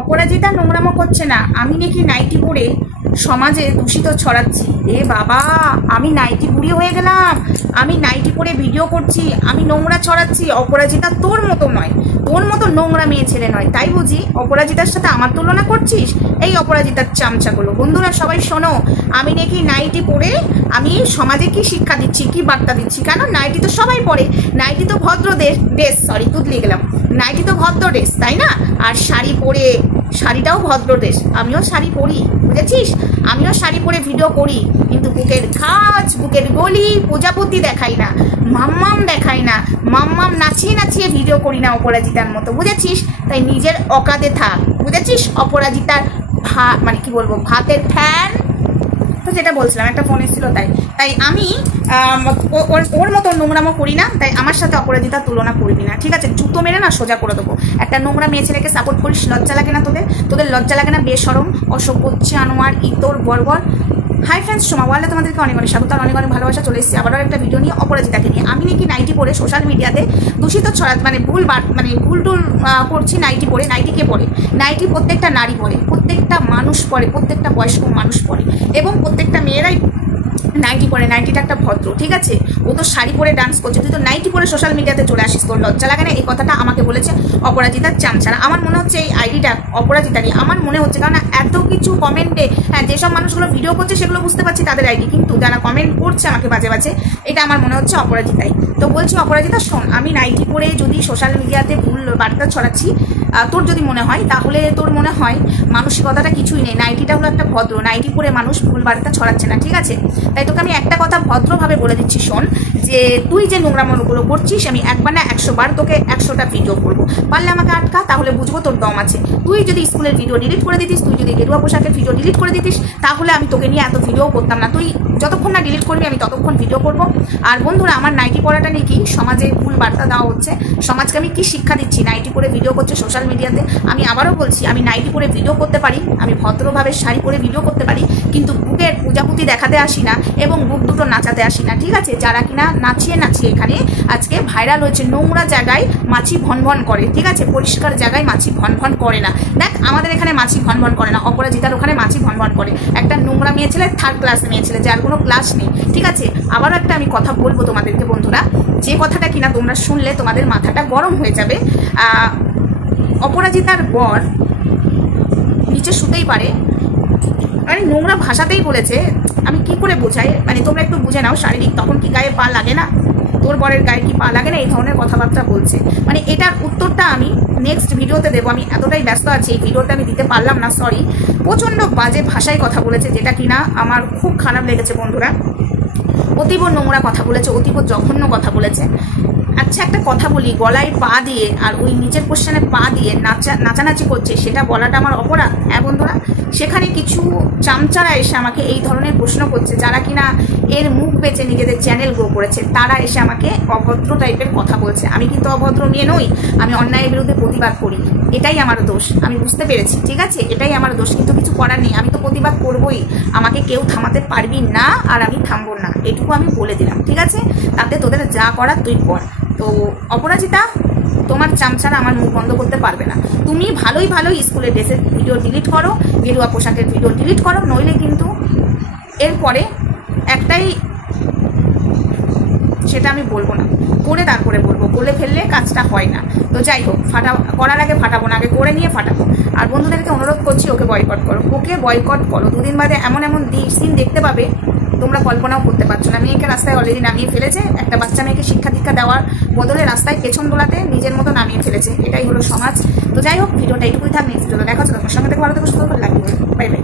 অপরাজিতা নোংরামো করছে না, আমি নাকি নাইটি পরে সমাজে দূষিত ছড়াচ্ছি। এ বাবা, আমি নাইটি বুড়ি হয়ে গেলাম, আমি নাইটি পরে ভিডিও করছি, আমি নোংরা ছড়াচ্ছি। অপরাজিতা তোর মতো নয়, তোর মতো নোংরা মেয়ে ছেলে নয়, তাই বুঝি অপরাজিতার সাথে আমার তুলনা করছিস? এই অপরাজিতার চামচাগুলো। বন্ধুরা সবাই শোনো, আমি নাকি নাইটি পরে আমি সমাজে কি শিক্ষা দিচ্ছি, কি বার্তা দিচ্ছি? কেন নাইটি তো সবাই পরে, নাইটি তো ভদ্র ড্রেস, সরি তুতলি গেলাম, নাইটি তো ভদ্র ড্রেস তাই না? আর শাড়ি পরে, শাড়িটাও ভদ্র ড্রেস, আমিও শাড়ি পরি, বুঝেছিস? আমিও শাড়ি পরে ভিডিও করি, কিন্তু বুকের খাঁজ, বুকের গলি, প্রজাপতি দেখাই না, মাম্মাম দেখাই না, মাম্মাম নাচিয়ে নাচিয়ে ভিডিও করি না অপরাজিতার মতো, বুঝেছিস? তাই নিজের অকাতে থাক, বুঝেছিস? অপরাজিতার মানে কি বলবো, ভাতের ফ্যান। তো যেটা বলছিলাম, একটা ফোন এসেছিল, তাই আমি ওর মতো নোংরামো করি না, তাই আমার সাথে অপরাজিতার তুলনা করবি না, ঠিক আছে? জুতো মেরে না সোজা করে দেবো। একটা নোংরা মেয়ে ছেলেকে সাপোর্ট করিস, লজ্জা লাগে না তোদের লজ্জা লাগে না? বেশরম, অসভ্য, জানোয়ার, ইতর, বর্বর। হাই ফ্রেন্ডস, সোমা ওয়ালে তোমাদেরকে অনেক অনেক স্বাগত আর অনেক অনেক ভালোবাসা। চলে এসেছি আবার একটা ভিডিও নিয়ে, অপরাজিতাকে নিয়ে। আমি নাকি নাইটি পরে সোশ্যাল মিডিয়াতে দূষিত ছড়াতে, মানে ভুল টুল করছি। নাইটি পরে, নাইটি কে পরে? নাইটি প্রত্যেকটা নারী পরে, প্রত্যেকটা মানুষ পরে, প্রত্যেকটা বয়স্ক মানুষ পরে, এবং প্রত্যেকটা মেয়েরাই নাইটি পরে। নাইটিটা একটা ভদ্র, ঠিক আছে? ও তো শাড়ি পরে ডান্স করছে, তুই তো নাইটি পরে সোশ্যাল মিডিয়াতে চলে আসিস, তোর লজ্জা লাগে না? এই কথাটা আমাকে বলেছে অপরাজিতার চামচারা। আমার মনে হচ্ছে এই আইডিটা অপরাজিতারই, আমার মনে হচ্ছে, কারণ এত কিছু কমেন্টে, হ্যাঁ যেসব মানুষগুলো ভিডিও করছে সেগুলো বুঝতে পারছি তাদের আইডি, কিন্তু যারা কমেন্ট করছে আমাকে বাজে বাজে, এটা আমার মনে হচ্ছে অপরাজিতাই। তো বলছি অপরাজিতা শোন, আমি নাইটি পরে যদি সোশ্যাল মিডিয়াতে ভুল বার্তা ছড়াচ্ছি, তোর যদি মনে হয়, তাহলে তোর মনে হয় মানসিকতাটা কিছুই নেই। নাইটিটা হলো একটা ভদ্র, নাইটি পরে মানুষ ভুল বার্তা ছড়াচ্ছে না, ঠিক আছে? তাই তোকে আমি একটা কথা ভদ্রভাবে বলে দিচ্ছি, শোন, যে তুই যে নোংরামোগুলো করছিস, আমি একবার না 100 বার তোকে 100টা ভিডিও করবো। পারলে আমাকে আটকা, তাহলে বুঝবো তোর দম আছে। তুই যদি স্কুলের ভিডিও ডিলিট করে দিতিস, তুই যদি গেরুয়া পোশাকের ভিডিও ডিলিট করে দিতিস, তাহলে আমি তোকে নিয়ে এত ভিডিও করতাম না। তুই যতক্ষণ না ডিলিট করবি আমি ততক্ষণ ভিডিও করবো। আর বন্ধুরা, আমার নাইটি পরাটা নিয়ে কি সমাজে ভুল বার্তা দেওয়া হচ্ছে, সমাজকে আমি কি শিক্ষা দিচ্ছি? নাইটি পরে ভিডিও করছে সোশ্যাল মিডিয়াতে। আমি আবারও বলছি, আমি নাইটি পরে ভিডিও করতে পারি, আমি ভদ্রভাবে শাড়ি পরে ভিডিও করতে পারি, কিন্তু বুকের প্রজাপতি দেখাতে আসি না এবং বুক দুটো নাচাতে আসি না, ঠিক আছে? যারা কিনা নাচিয়ে নাচিয়ে এখানে আজকে ভাইরাল হয়েছে, নোংরা জায়গায় মাছি ভনভন করে, ঠিক আছে? পরিষ্কার জায়গায় মাছি ভনভন করে না। দেখ, আমাদের এখানে মাছি ভনভন করে না, অপরাজিতার ওখানে মাছি ভনভন করে। একটা নোংরা মেয়ে ছেলে, থার্ড ক্লাস মেয়ে ছেলে, যার কোনো ক্লাস নেই, ঠিক আছে? আবারও একটা আমি কথা বলবো তোমাদেরকে বন্ধুরা, যে কথাটা কিনা তোমরা শুনলে তোমাদের মাথাটা গরম হয়ে যাবে। অপরাজিতার বর নিচে শুতেই পারে, মানে নোংরা ভাষাতেই বলেছে, আমি কি করে বোঝাই, মানে তোমরা একটু বুঝে নাও। শারীরিক, তখন কি গায়ে পা লাগে না? তোর বরের গায়ে কি পা লাগে না? এই ধরনের কথাবার্তা বলছে, মানে এটার উত্তরটা আমি নেক্সট ভিডিওতে দেবো। আমি এতটাই ব্যস্ত আছি, এই ভিডিওটা আমি দিতে পারলাম না, সরি। প্রচণ্ড বাজে ভাষায় কথা বলেছে, যেটা কিনা আমার খুব খারাপ লেগেছে বন্ধুরা। অতীব নোংরা কথা বলেছে, অতীব জঘন্য কথা বলেছে। আচ্ছা, একটা কথা বলি, গলায় পা দিয়ে আর ওই নিচের পোর্শনে পা দিয়ে নাচানাচি করছে, সেটা বলাটা আমার অপরাধ? হ্যাঁ বন্ধুরা, সেখানে কিছু চামচারা এসে আমাকে এই ধরনের প্রশ্ন করছে, যারা কিনা এর মুখ বেঁচে নিজেদের চ্যানেল গ্রো করেছে, তারা এসে আমাকে অভদ্র টাইপের কথা বলছে। আমি কিন্তু অভদ্র মেয়ে নই, আমি অন্যায়ের বিরুদ্ধে প্রতিবাদ করি, এটাই আমার দোষ, আমি বুঝতে পেরেছি, ঠিক আছে? এটাই আমার দোষ, কিন্তু কিছু করার নেই, আমি তো প্রতিবাদ করবই, আমাকে কেউ থামাতে পারবি না, আর আমি থামবো না, এটুকু আমি বলে দিলাম, ঠিক আছে? তাতে তোদের যা করার তুই কর। তো অপরাজিতা, তোমার চামচারা আমার মুখ বন্ধ করতে পারবে না। তুমি ভালোই স্কুলের ড্রেসের ভিডিও ডিলিট করো, গেরুয়া পোশাকের ভিডিও ডিলিট করো, নইলে কিন্তু এরপরে একটাই, সেটা আমি বলবো না, করে তারপরে বলবো, বলে ফেললে কাজটা হয় না। তো যাই হোক, করার আগে ফাটাবো না, আগে করে নিয়ে ফাটাবো। আর বন্ধুদেরকে অনুরোধ করছি, ওকে বয়কট করো, ওকে বয়কট করো। দুদিন বাদে এমন সিন দেখতে পাবে তোমরা কল্পনাও করতে পারছো না। মেয়েকে রাস্তায় অলরেডি নামিয়ে ফেলেছে, একটা বাচ্চা মেয়েকে শিক্ষা দীক্ষা দেওয়ার বদলে রাস্তায় পেছন দোলাতে নিজের মতো নামিয়ে ফেলেছে, এটাই হলো সমাজ। তো যাই হোক, ভিডিওটা এইটুকুই থাক, নেক্সট ভিডিওতে দেখা হচ্ছে। তোমার সঙ্গে থেকে ভালো থেকে সুস্থ করে লাগবে। Bye bye.